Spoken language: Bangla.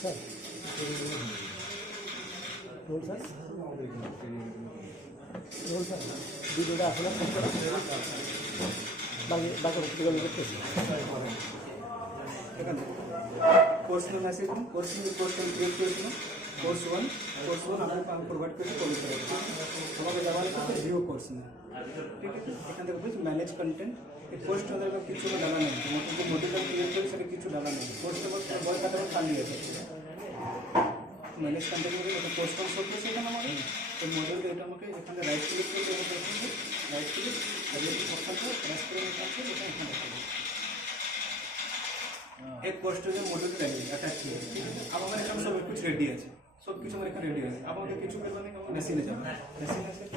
sir roll sir roll sir ভিডিওটা আসলে বাকি করতেছি এখানে কোর্স নেম আছে কোর্স ক্রিয়েট করেছিলাম কোর্স 1 আমি প্রোভাইড করেছি কলেজ আমাকে দেওয়া হচ্ছে ভিউ কোর্স নেম ঠিক আছে এখান থেকে বলছি ম্যানেজ কন্টেন্ট এই পোস্ট ওদের কিছু ডালা নেই তোমাকে মডিউল ক্রিয়েট করে সেটা কিছু ডালা নেই পোস্ট বই কাটা খালি আছে ম্যানেজ কন্টেন্ট করে একটা পোস্ট শো করেছে এখানে আমাকে এই মডিউলটা এটা আমাকে এখানে রাইট ক্লিক করতে হবে রাইট ক্লিক আর এই অপশনটা প্রেস করে নিতে হবে এটা এখানে एक पोस्ट जो मॉड्यूल रहेगी अटैच किया ठीक है अब हमारे काम सब कुछ रेडी है सब कुछ हमारे रेडी है अब हमें किछु करवाने का मशीन है